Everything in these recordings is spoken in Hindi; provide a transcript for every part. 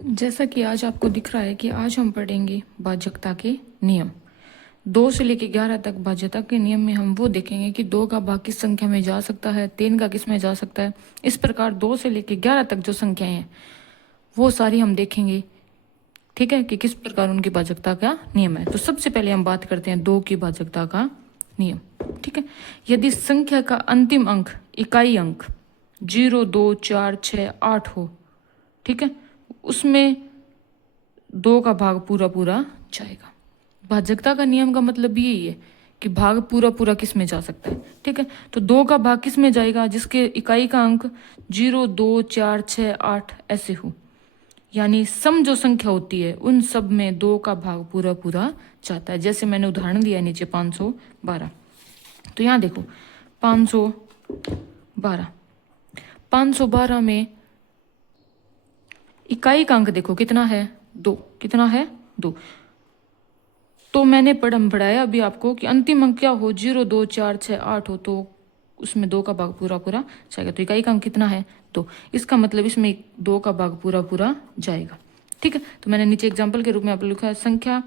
जैसा कि आज आपको दिख रहा है कि आज हम पढ़ेंगे भाजकता के नियम। 2 से लेकर 11 तक भाज्यता के नियम में हम वो देखेंगे कि 2 का भाग किस संख्या में जा सकता है, 3 का किस में जा सकता है। इस प्रकार 2 से लेकर 11 तक जो संख्याएं हैं वो सारी हम देखेंगे। ठीक है, कि किस प्रकार उनकी भाजकता का नियम है। तो सबसे पहले हम बात करते हैं 2 की भाजकता का नियम। ठीक है, यदि संख्या का अंतिम अंक इकाई अंक 0, 2, 4, 6, 8 हो, ठीक है, उसमें 2 का भाग पूरा पूरा जाएगा। भाजकता का नियम का मतलब यही है कि भाग पूरा पूरा किस में जा सकता है। ठीक है, तो 2 का भाग किस में जाएगा? जिसके इकाई का अंक 0, 2, 4, 6, 8 ऐसे हो, यानी सम जो संख्या होती है उन सब में 2 का भाग पूरा पूरा जाता है। जैसे मैंने उदाहरण दिया नीचे 512। तो यहाँ देखो 512, 512 में इकाई का अंक देखो कितना है? 2। कितना है? 2। तो मैंने पढ़ाया अभी आपको कि अंतिम अंक क्या हो? 0, 2, 4, 6, 8 हो, तो उसमें 2 का भाग पूरा पूरा जाएगा। तो इकाई का अंक कितना है? 2। इसका मतलब इसमें 2 का भाग पूरा पूरा जाएगा। ठीक है, तो मैंने नीचे एग्जाम्पल के रूप में आपको लिखा है संख्या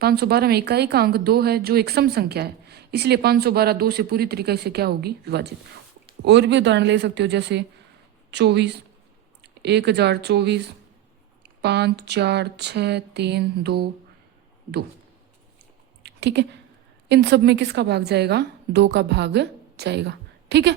512 में इकाई का अंक 2 है जो एक सम संख्या है, इसलिए 512 2 से पूरी तरीके से क्या होगी? विभाजित। और भी उदाहरण ले सकते हो, जैसे 24, 1024, 5, 4, 6, 3, 2, 2। ठीक है, इन सब में किसका भाग जाएगा? 2 का भाग जाएगा। ठीक है,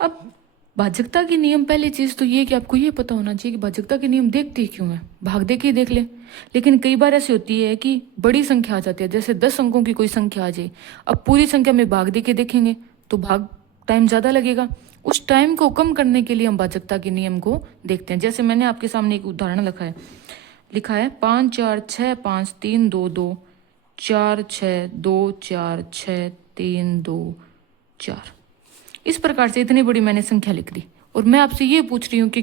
अब भाजकता के नियम, पहली चीज तो ये कि आपको ये पता होना चाहिए कि भाजकता के नियम देखते क्यों है। भाग दे के देख ले, लेकिन कई बार ऐसी होती है कि बड़ी संख्या आ जाती है, जैसे 10 अंकों की कोई संख्या आ जाए। अब पूरी संख्या में भाग दे के देखेंगे तो भाग टाइम ज्यादा लगेगा। उस टाइम को कम करने के लिए हम भाजकता के नियम को देखते हैं। जैसे मैंने आपके सामने एक उदाहरण लिखा है 5, 4, 6, 5, 3, 2, 2, 4, 6, 2, 4, 6, 3, 2, 4। इस प्रकार से इतनी बड़ी मैंने संख्या लिख दी, और मैं आपसे ये पूछ रही हूँ कि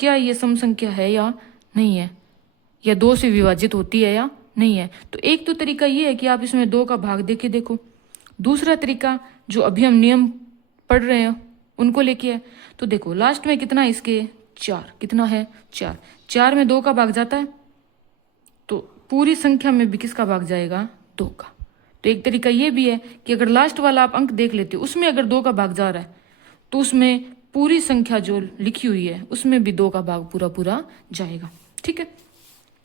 क्या ये सम संख्या है या नहीं है, या 2 से विभाजित होती है या नहीं है। तो एक तो तरीका ये है कि आप इसमें 2 का भाग देके देखो। दूसरा तरीका जो अभी हम नियम पढ़ रहे हैं उनको लेके है। तो देखो लास्ट में कितना है इसके? 4। कितना है? 4। 4 में 2 का भाग जाता है, तो पूरी संख्या में भी किसका भाग जाएगा? 2 का। तो एक तरीका ये भी है कि अगर लास्ट वाला आप अंक देख लेते हो, उसमें अगर 2 का भाग जा रहा है तो उसमें पूरी संख्या जो लिखी हुई है उसमें भी 2 का भाग पूरा पूरा जाएगा। ठीक है,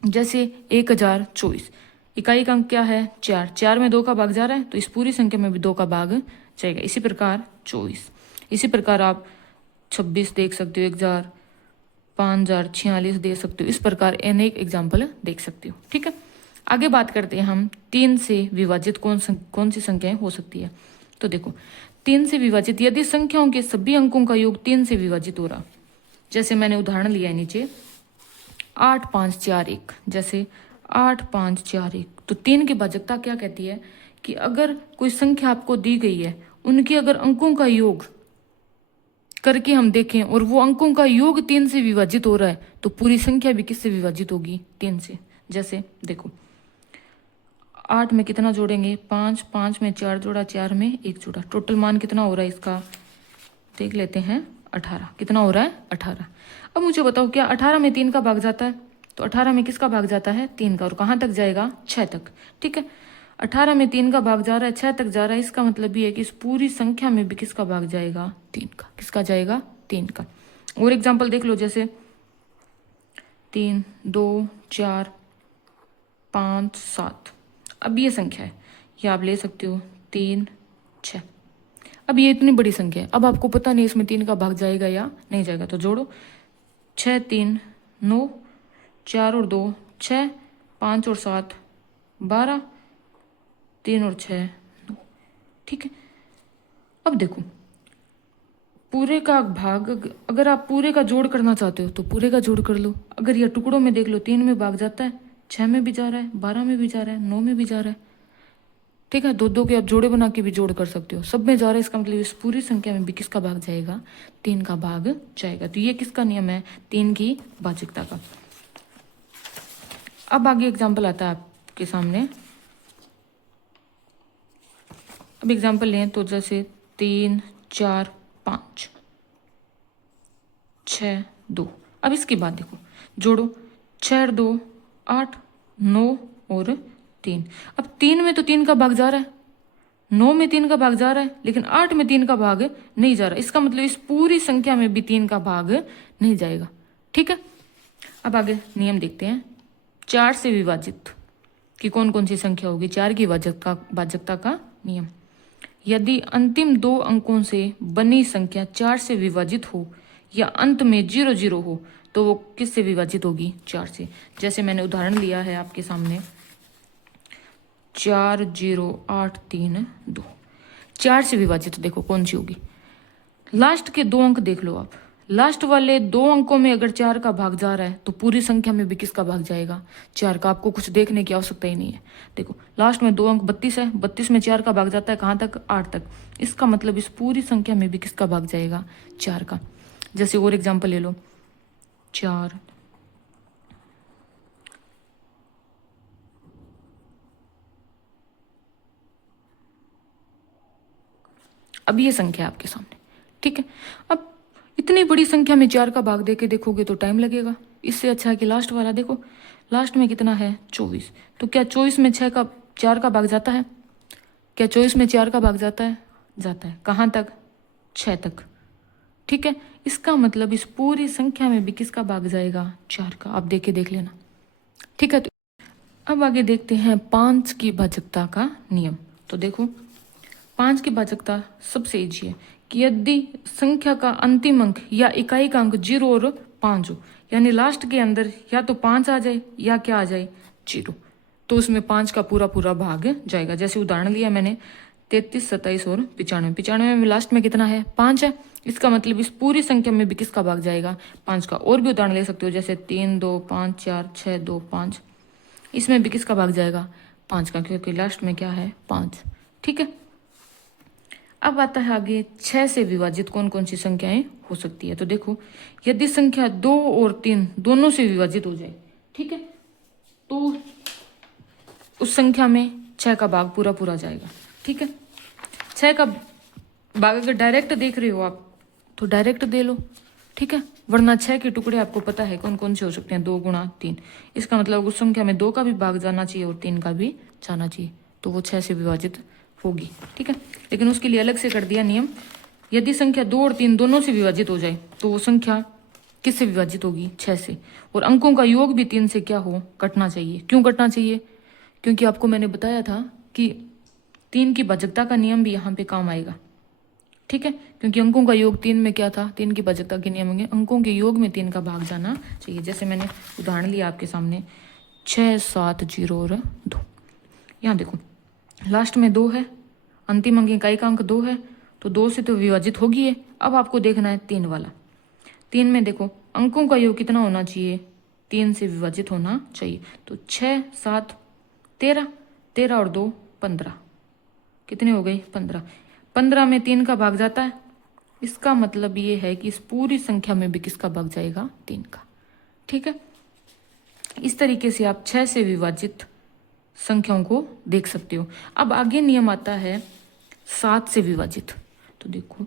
जैसे 1024, इकाई का अंक क्या है? 4। 4 में 2 का भाग जा रहा है तो इस पूरी संख्या में भी 2 का भाग जाएगा। इसी प्रकार 24, इसी प्रकार आप 26 देख सकते हो, 1000, 5046 दे सकते हो। इस प्रकार अनेक एग्जाम्पल देख सकते हो। ठीक है, आगे बात करते हैं हम 3 से विभाजित कौन सी संख्याएं हो सकती है। तो देखो 3 से विभाजित यदि संख्याओं के सभी अंकों का योग 3 से विभाजित हो रहा, जैसे मैंने उदाहरण लिया है नीचे 8, 5, 4, 1। जैसे 8, 5, 4, 1, तो 3 की भाजकता क्या कहती है कि अगर कोई संख्या आपको दी गई है, उनके अगर अंकों का योग करके हम देखें और वो अंकों का योग 3 से विभाजित हो रहा है, तो पूरी संख्या भी किससे विभाजित होगी? 3 से। जैसे देखो 8 में कितना जोड़ेंगे? 5। 5 में 4 जोड़ा, 4 में 1 जोड़ा, टोटल मान कितना हो रहा है इसका? देख लेते हैं, 18। कितना हो रहा है? 18। अब मुझे बताओ क्या 18 में 3 का भाग जाता है? तो 18 में किसका भाग जाता है? 3 का। और कहाँ तक जाएगा? 6 तक। ठीक है, 18 में 3 का भाग जा रहा है, 6 तक जा रहा है, इसका मतलब ये है कि इस पूरी संख्या में भी किसका भाग जाएगा? 3 का। किसका जाएगा? 3 का। और एग्जाम्पल देख लो, जैसे 3, 2, 4, 5, 7। अब ये संख्या है, ये आप ले सकते हो 3, 6। अब ये इतनी बड़ी संख्या है, अब आपको पता नहीं इसमें 3 का भाग जाएगा या नहीं जाएगा, तो जोड़ो 6, 3, 9, 4 और 2 6, 5 और 7 12, 3 और 6 9। ठीक है, अब देखो पूरे का भाग, अगर आप पूरे का जोड़ करना चाहते हो तो पूरे का जोड़ कर लो। अगर यह टुकड़ों में देख लो, 3 में भाग जाता है, 6 में भी जा रहा है, 12 में भी जा रहा है, 9 में भी जा रहा है। ठीक है, 2 2 के आप जोड़े बना के भी जोड़ कर सकते हो, सब में जा रहा है, इसका मतलब इस पूरी संख्या में भी किसका भाग जाएगा? 3 का भाग जाएगा। तो ये किसका नियम है? 3 की भाजकता का। अब आगे एग्जाम्पल आता है आपके सामने। अब एग्जाम्पल लें तो जैसे 3, 4, 5, 6 2। अब इसके बाद देखो जोड़ो, 6 और 2 8, 9 और 3। अब 3 में तो 3 का भाग जा रहा है, 9 में 3 का भाग जा रहा है, लेकिन 8 में 3 का भाग नहीं जा रहा। इसका मतलब इस पूरी संख्या में भी 3 का भाग नहीं जाएगा। ठीक है, अब आगे नियम देखते हैं। 4 से विभाजित कि कौन कौन सी संख्या होगी। 4 की भाजकता का नियम, यदि अंतिम 2 अंकों से बनी संख्या 4 से विभाजित हो या अंत में 0 0 हो तो वो किससे विभाजित होगी? 4 से। जैसे मैंने उदाहरण लिया है आपके सामने 4 0 8 3 2। 4 से विभाजित देखो कौन सी होगी। लास्ट के 2 अंक देख लो आप, लास्ट वाले 2 अंकों में अगर 4 का भाग जा रहा है तो पूरी संख्या में भी किसका भाग जाएगा? 4 का। आपको कुछ देखने की आवश्यकता ही नहीं है। देखो लास्ट में 2 अंक 32 है, 32 में 4 का भाग जाता है कहाँ तक? 8 तक। इसका मतलब इस पूरी संख्या में भी किसका भाग जाएगा? 4 का। जैसे और एग्जाम्पल ले लो 4 अब ये संख्या आपके सामने। ठीक है, अब इतनी बड़ी संख्या में 4 का भाग देके देखोगे तो टाइम लगेगा। इससे अच्छा है कि लास्ट वाला देखो, लास्ट में कितना है? 24। तो क्या 24 में 4 का भाग जाता है? क्या 24 में 4 का भाग जाता है? जाता है। कहाँ तक? 6 तक। ठीक है, इसका मतलब इस पूरी संख्या में भी किसका भाग जाएगा? 4 का। आप देख लेना। ठीक है, तो अब आगे देखते हैं 5 की भाजकता का नियम। तो देखो 5 की भाजकता सबसे ईजी है कि यदि संख्या का अंतिम अंक या इकाई का अंक 0 और 5 हो, यानी लास्ट के अंदर या तो 5 आ जाए या क्या आ जाए? 0, तो उसमें 5 का पूरा पूरा भाग जाएगा। जैसे उदाहरण लिया मैंने 33 27 और 95। 95 में लास्ट में कितना है? 5 है। इसका मतलब इस पूरी संख्या में भी किसका भाग जाएगा? 5 का। और भी उदाहरण ले सकते हो जैसे 3 2 5 4 6 2 5। इसमें भी किसका भाग जाएगा? 5 का, क्योंकि लास्ट में क्या है? 5। ठीक है, अब आता है आगे 6 से विभाजित कौन कौन सी संख्याएं हो सकती है। तो देखो यदि संख्या 2 और 3 दोनों से विभाजित हो जाए, ठीक है, तो उस संख्या में 6 का भाग पूरा पूरा जाएगा। ठीक है, 6 का भाग अगर डायरेक्ट देख रहे हो आप तो डायरेक्ट दे लो। ठीक है, वरना 6 के टुकड़े आपको पता है कौन कौन से हो सकते हैं? 2 गुणा 3। इसका मतलब उस संख्या में 2 का भी भाग जाना चाहिए और 3 का भी जाना चाहिए, तो वो 6 से विभाजित होगी। ठीक है, लेकिन उसके लिए अलग से कर दिया नियम। यदि संख्या 2 और 3 दोनों से विभाजित हो जाए तो वो संख्या किससे विभाजित होगी? 6 से। और अंकों का योग भी 3 से क्या हो? कटना चाहिए। क्यों कटना चाहिए? क्योंकि आपको मैंने बताया था कि 3 की भाजकता का नियम भी यहाँ पे काम आएगा। ठीक है, क्योंकि अंकों का योग 3 में क्या था? 3 की भाजकता के नियम होंगे अंकों के योग में 3 का भाग जाना चाहिए। जैसे मैंने उदाहरण लिया आपके सामने 6 7 0 और 2। यहाँ देखो लास्ट में 2 है, अंतिम अंक इकाई का अंक 2 है, तो 2 से तो विभाजित होगी है। अब आपको देखना है 3 वाला। 3 में देखो अंकों का योग कितना होना चाहिए? 3 से विभाजित होना चाहिए। तो 6 7 13, 13 और 2 15। कितने हो गए? 15। 15 में 3 का भाग जाता है। इसका मतलब ये है कि इस पूरी संख्या में भी किसका भाग जाएगा? 3 का। ठीक है, इस तरीके से आप 6 से विभाजित संख्याओं को देख सकते हो। अब आगे नियम आता है 7 से विभाजित। तो देखो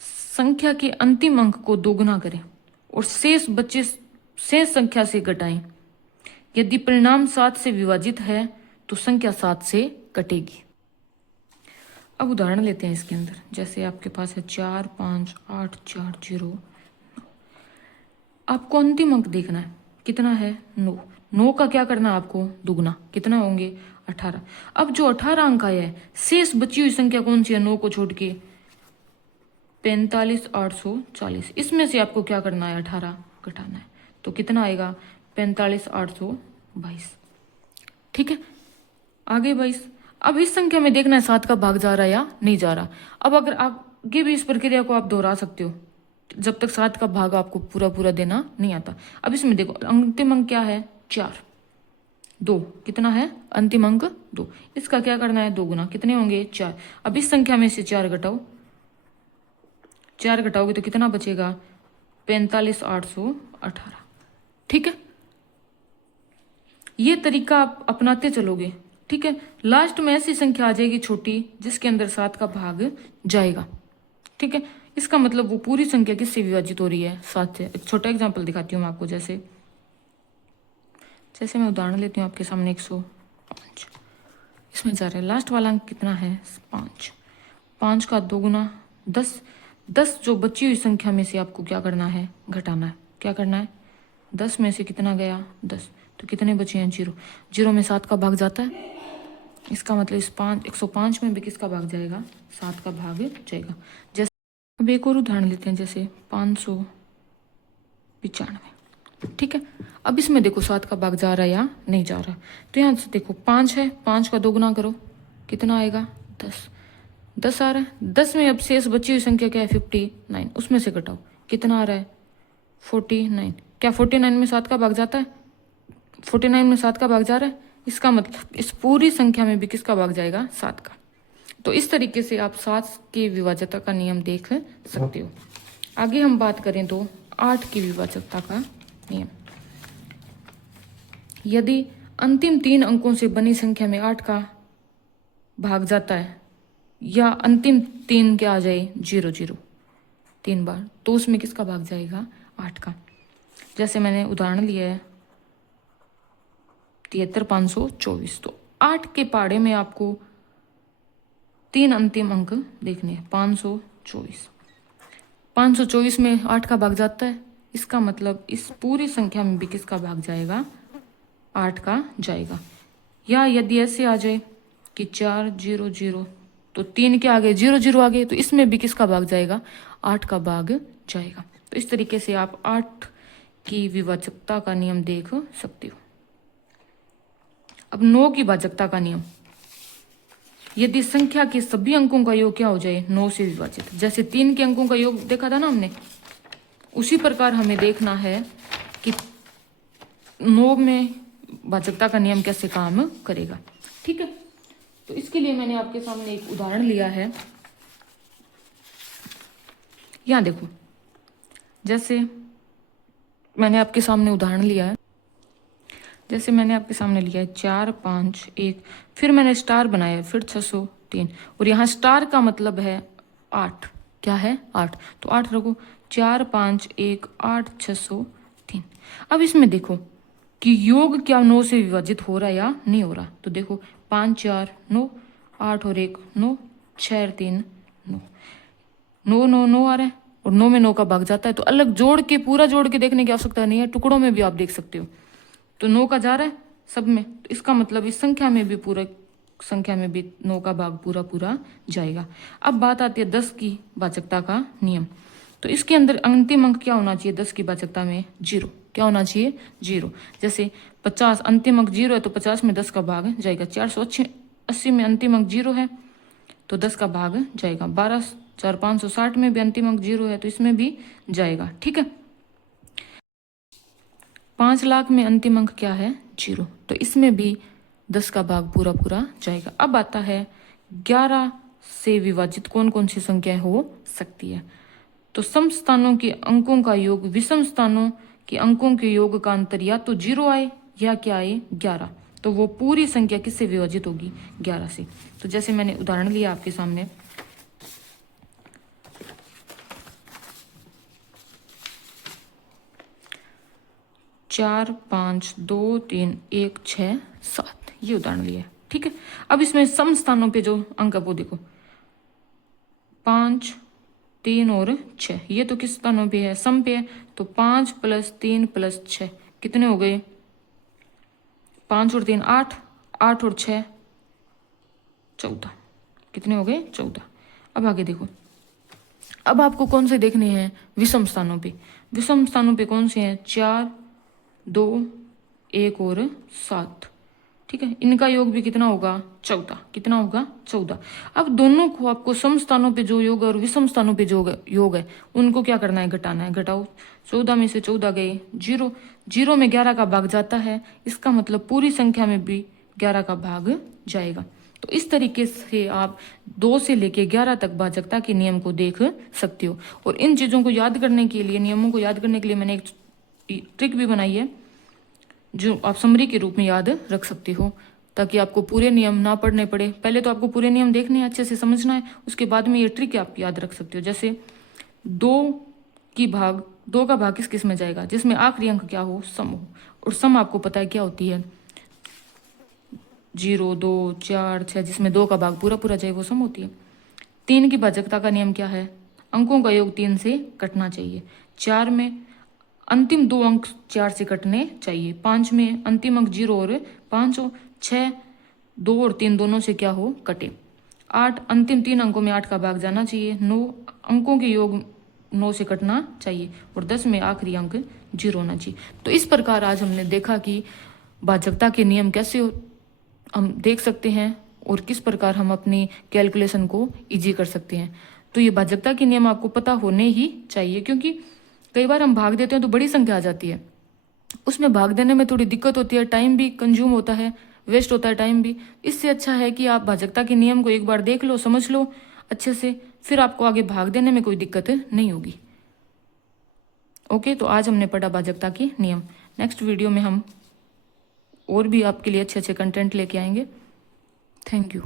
संख्या के अंतिम अंक को दोगुना करें और शेष संख्या से घटाएं। यदि परिणाम 7 से विभाजित है तो संख्या 7 से कटेगी। अब उदाहरण लेते हैं इसके अंदर। जैसे आपके पास है 4 5 8 4 0। आपको अंतिम अंक देखना है, कितना है? 9। 9 का क्या करना है आपको? दुगना। कितना होंगे? 18। अब जो 18 अंक आया है, शेष बची हुई संख्या कौन सी है? 9 को छोड़ के 45 840। इसमें से आपको क्या करना है? 18 घटाना है। तो कितना आएगा? 45 822। ठीक है, आगे 22। अब इस संख्या में देखना है 7 का भाग जा रहा है या नहीं जा रहा। अब अगर आगे भी इस प्रक्रिया को आप दोहरा सकते हो जब तक 7 का भाग आपको पूरा पूरा देना नहीं आता। अब इसमें देखो अंतिम अंक क्या है? 4 2। कितना है? अंतिम अंक 2। इसका क्या करना है? 2 गुना। कितने होंगे? 4। अब इस संख्या में से 4 घटाओ, 4 घटाओगे तो कितना बचेगा? 45 818। ठीक है, ये तरीका आप अपनाते चलोगे। ठीक है, लास्ट में ऐसी संख्या आ जाएगी छोटी जिसके अंदर 7 का भाग जाएगा। ठीक है, इसका मतलब वो पूरी संख्या किससे विभाजित हो रही है? 7 से। एक छोटा एग्जाम्पल दिखाती हूँ मैं आपको। जैसे जैसे मैं उदाहरण लेती हूँ आपके सामने 105। इसमें जा रहा है लास्ट वाला अंक कितना है? 5। 5 का 2 गुना 10। 10 जो बची हुई संख्या में से आपको क्या करना है? घटाना है। क्या करना है? 10 में से कितना गया? 10। तो कितने बचे हैं? 0। 0 में 7 का भाग जाता है। इसका मतलब इस 105 में भी किसका भाग जाएगा? 7 का भाग जाएगा। जैसे अब एक और उदाहरण लेते हैं, जैसे 595। ठीक है, अब इसमें देखो 7 का भाग जा रहा है या नहीं जा रहा। तो यहाँ से देखो 5 है, 5 का 2 गुना करो, कितना आएगा? 10। 10 आ रहा है। 10 में अब शेष बची हुई संख्या क्या है? 59। उसमें से घटाओ, कितना आ रहा है? 49। क्या 49 में 7 का भाग जाता है? 49 में 7 का भाग जा रहा है। इसका मतलब इस पूरी संख्या में भी किसका भाग जाएगा? 7 का। तो इस तरीके से आप 7 की विभाज्यता का नियम देख सकते हो। आगे हम बात करें तो 8 की विभाज्यता का नियम। यदि अंतिम 3 अंकों से बनी संख्या में 8 का भाग जाता है या अंतिम 3 क्या आ जाए? 0 0 3 बार, तो उसमें किसका भाग जाएगा? 8 का। जैसे मैंने उदाहरण लिया है 73524। तो 8 के पहाड़े में आपको 3 अंतिम अंक देखने हैं। 524। 524 में 8 का भाग जाता है। इसका मतलब इस पूरी संख्या में भी किसका भाग जाएगा? 8 का जाएगा। या यदि ऐसे आ जाए कि 4 0 0, तो 3 के आगे 0 0 आ गए, तो इसमें भी किसका भाग जाएगा? 8 का भाग जाएगा। तो इस तरीके से आप 8 की विभाज्यता का नियम देख सकते हो। अब 9 की भाजकता का नियम। यदि संख्या के सभी अंकों का योग क्या हो जाए? 9 से विभाजित। जैसे 3 के अंकों का योग देखा था ना हमने, उसी प्रकार हमें देखना है कि 9 में भाजकता का नियम कैसे काम करेगा। ठीक है, तो इसके लिए मैंने आपके सामने एक उदाहरण लिया है। यहां देखो, जैसे मैंने आपके सामने उदाहरण लिया है, जैसे मैंने आपके सामने लिया है 4 5 1, फिर मैंने स्टार बनाया, फिर 603, और यहाँ स्टार का मतलब है 8। क्या है? 8। तो 8 रखो। 4 5 1 8 603। अब इसमें देखो कि योग क्या 9 से विभाजित हो रहा है या नहीं हो रहा। तो देखो 5 4 9, 8 और 1 9, 6 और 3 9, 9 9 9 आ रहा है, और 9 में 9 का भाग जाता है। तो अलग जोड़ के, पूरा जोड़ के देखने की आवश्यकता नहीं है, टुकड़ों में भी आप देख सकते हो। तो 9 का जा रहा है सब में, तो इसका मतलब इस संख्या में भी, पूरा संख्या में भी 9 का भाग पूरा पूरा जाएगा। अब बात आती है 10 की भाजकता का नियम। तो इसके अंदर अंतिम अंक क्या होना चाहिए? 10 की भाजकता में 0। क्या होना चाहिए? 0। जैसे 50 अंतिम अंक 0 है, तो 50 में 10 का भाग जाएगा। 480 में अंतिम अंक 0 है, तो 10 का भाग जाएगा। 12 4 560 में भी अंतिम अंक 0 है, तो इसमें भी जाएगा। ठीक है, 5 लाख में अंतिम अंक क्या है? 0, तो इसमें भी 10 का भाग पूरा पूरा जाएगा। अब आता है 11 से विभाजित कौन कौन सी संख्याएं हो सकती है। तो सम स्थानों के अंकों का योग विषम स्थानों के अंकों के योग का अंतर या तो 0 आए या क्या आए? 11। तो वो पूरी संख्या किससे विभाजित होगी? 11 से। तो जैसे मैंने उदाहरण लिया आपके सामने, 4 5 2 3 1 6 7, ये उदाहरण लिया है। ठीक है, अब इसमें सम स्थानों पे जो अंक है वो देखो, 5 3 और 6, ये तो किस स्थानों पे है? सम पे है। तो 5 + 3 + 6 कितने हो गए? 5 और 3 8, 8 और 6 14, कितने हो गए? 14। अब आगे देखो, अब आपको कौन से देखने हैं? विषम स्थानों पे। विषम स्थानों पे कौन से हैं? 4 2 1 और 7। ठीक है, इनका योग भी कितना होगा? 14। कितना होगा? 14। अब दोनों को आपको सम स्थानों पे जो योग है और विषम स्थानों पे जो योग है, उनको क्या करना है? घटाना है। घटाओ, 14 में से 14 गए 0, 0 में 11 का भाग जाता है। इसका मतलब पूरी संख्या में भी 11 का भाग जाएगा। तो इस तरीके से आप 2 से लेके 11 तक भाजकता के नियम को देख सकते हो। और इन चीज़ों को याद करने के लिए, नियमों को याद करने के लिए मैंने एक ट्रिक भी बनाई है जो आप समरी के रूप में याद रख सकते हो, ताकि आपको पूरे नियम ना पढ़ने पड़े। पहले तो आपको पूरे नियम देखने हैं, अच्छे से समझना है, उसके बाद में ये ट्रिक आप याद रख सकते हो। जैसे दो का भाग किस किस में जाएगा, जिसमें आखिरी अंक क्या हो, सम हो। और सम आपको पता है क्या होती है, 0, 2, 4, 6, जिसमें 2 का भाग पूरा पूरा जाए वो सम होती है। 3 की भाजकता का नियम क्या है, अंकों का योग 3 से कटना चाहिए। 4 में अंतिम 2 अंक 4 से कटने चाहिए। 5 में अंतिम अंक 0 और 5 हो। 6 2 और 3 दोनों से क्या हो, कटे। 8 अंतिम 3 अंकों में 8 का भाग जाना चाहिए। 9 अंकों के योग 9 से कटना चाहिए। और 10 में आखिरी अंक 0 होना चाहिए। तो इस प्रकार आज हमने देखा कि भाजकता के नियम कैसे हम देख सकते हैं और किस प्रकार हम अपनी कैलकुलेशन को इजी कर सकते हैं। तो ये भाजकता के नियम आपको पता होने ही चाहिए, क्योंकि कई बार हम भाग देते हैं तो बड़ी संख्या आ जाती है, उसमें भाग देने में थोड़ी दिक्कत होती है, टाइम भी कंज्यूम होता है, वेस्ट होता है टाइम भी। इससे अच्छा है कि आप भाजकता के नियम को एक बार देख लो, समझ लो अच्छे से, फिर आपको आगे भाग देने में कोई दिक्कत नहीं होगी। ओके, तो आज हमने पढ़ा भाजकता के नियम। नेक्स्ट वीडियो में हम और भी आपके लिए अच्छे अच्छे कंटेंट लेके आएंगे। Thank you.